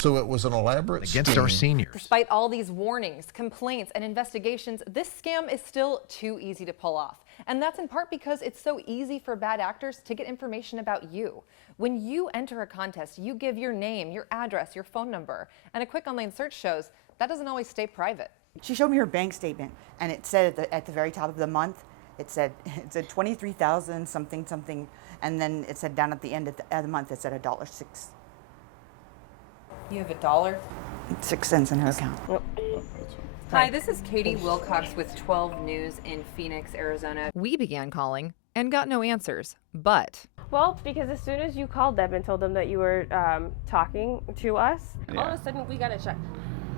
So it was an elaborate against scheme. our seniors. Despite all these warnings, complaints, and investigations, this scam is still too easy to pull off. And that's in part because it's so easy for bad actors to get information about you. When you enter a contest, you give your name, your address, your phone number, and a quick online search shows that doesn't always stay private. She showed me her bank statement, and it said at the very top of the month, it said 23,000 something something, and then it said down at the end of the month it said $1.06. You have $1? 6 cents in her account. Hi, this is Katie Wilcox with 12 News in Phoenix, Arizona. We began calling and got no answers, but... Well, because as soon as you called them and told them that you were talking to us, all of a sudden we got a check.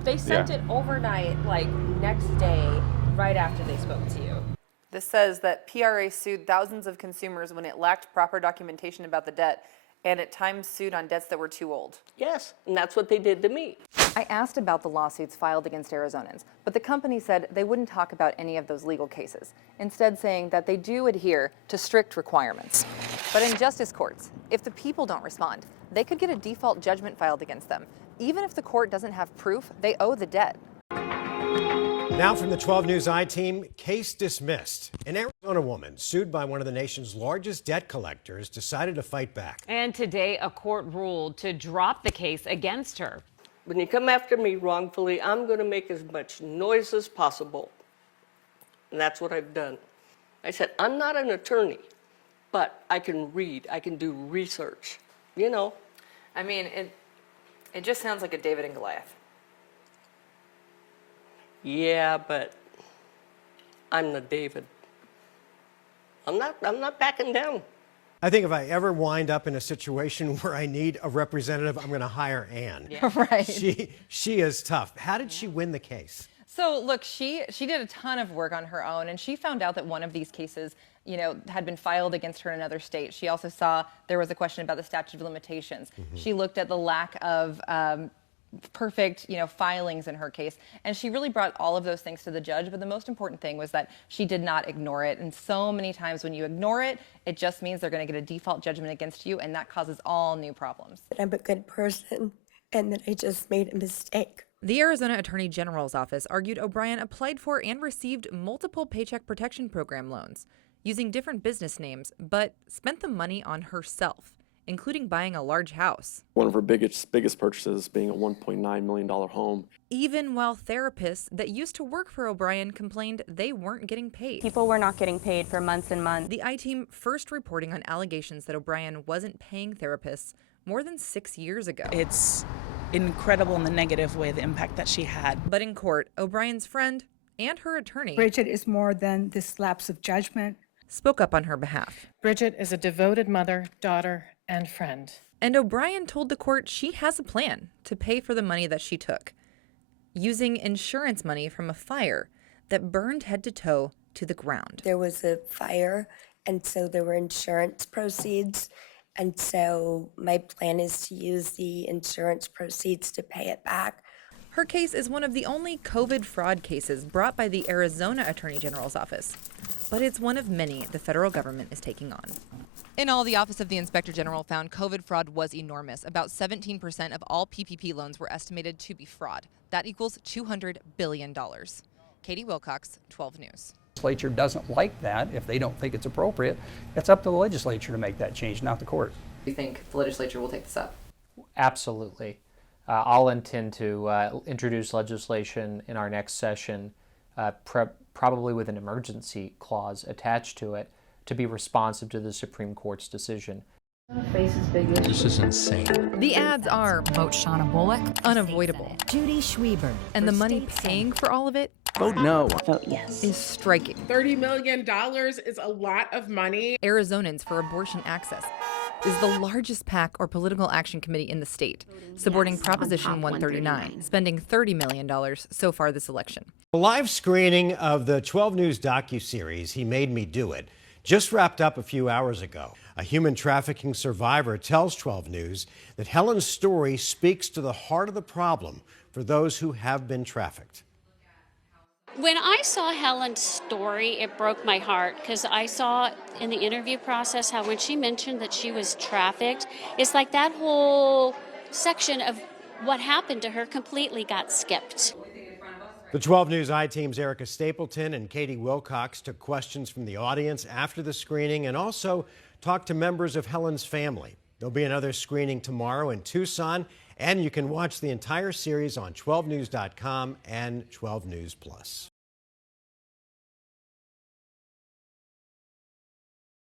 They sent it overnight, like next day, right after they spoke to you. This says that PRA sued thousands of consumers when it lacked proper documentation about the debt, and at times sued on debts that were too old. Yes, and that's what they did to me. I asked about the lawsuits filed against Arizonans, but the company said they wouldn't talk about any of those legal cases, instead saying that they do adhere to strict requirements. But in justice courts, if the people don't respond, they could get a default judgment filed against them. Even if the court doesn't have proof, they owe the debt. Now from the 12 News I-Team, case dismissed. An Arizona woman sued by one of the nation's largest debt collectors decided to fight back. And today, a court ruled to drop the case against her. When you come after me wrongfully, I'm going to make as much noise as possible. And that's what I've done. I said, I'm not an attorney, but I can read, I can do research, you know. I mean, it just sounds like a David and Goliath. Yeah, but I'm the David. I'm not backing down. I think if I ever wind up in a situation where I need a representative, I'm going to hire Ann. Yeah. Right. She is tough. How did she win the case? So look, she did a ton of work on her own, and she found out that one of these cases, had been filed against her in another state. She also saw there was a question about the statute of limitations. She looked at the lack of perfect, filings in her case, and she really brought all of those things to the judge. But the most important thing was that she did not ignore it. And so many times when you ignore it, it just means they're going to get a default judgment against you, and that causes all new problems. That I'm a good person and that I just made a mistake. The Arizona Attorney General's office argued O'Brien applied for and received multiple Paycheck Protection Program loans using different business names, but spent the money on herself, including buying a large house. One of her biggest purchases being a $1.9 million home. Even while therapists that used to work for O'Brien complained they weren't getting paid. People were not getting paid for months and months. The I-Team first reporting on allegations that O'Brien wasn't paying therapists more than 6 years ago. It's incredible in the negative way, the impact that she had. But in court, O'Brien's friend and her attorney, Bridget is more than this lapse of judgment, spoke up on her behalf. Bridget is a devoted mother, daughter, and friend. And O'Brien told the court she has a plan to pay for the money that she took, using insurance money from a fire that burned head to toe to the ground. There was a fire, and so there were insurance proceeds. And so my plan is to use the insurance proceeds to pay it back. Her case is one of the only COVID fraud cases brought by the Arizona Attorney General's office, but it's one of many the federal government is taking on. In all, the Office of the Inspector General found COVID fraud was enormous. About 17% of all PPP loans were estimated to be fraud. That equals $200 billion. Katie Wilcox, 12 News. The legislature doesn't like that. If they don't think it's appropriate, it's up to the legislature to make that change, not the court. Do you think the legislature will take this up? Absolutely. I'll intend to introduce legislation in our next session, probably with an emergency clause attached to it, to be responsive to the Supreme Court's decision. This is insane. The ads are vote Shauna Bullock, unavoidable. Judy Schweber, and the money paying for all of it, vote no, vote yes, is striking. $30 million is a lot of money. Arizonans for Abortion Access is the largest PAC or political action committee in the state, supporting Proposition 139, spending $30 million so far this election. A live screening of the 12 News docuseries He Made Me Do It just wrapped up a few hours ago. A human trafficking survivor tells 12 News that Helen's story speaks to the heart of the problem for those who have been trafficked. When I saw Helen's story, it broke my heart because I saw in the interview process how when she mentioned that she was trafficked, it's like that whole section of what happened to her completely got skipped. The 12 News I-Team's Erica Stapleton and Katie Wilcox took questions from the audience after the screening and also talked to members of Helen's family. There'll be another screening tomorrow in Tucson, and you can watch the entire series on 12news.com and 12 News Plus.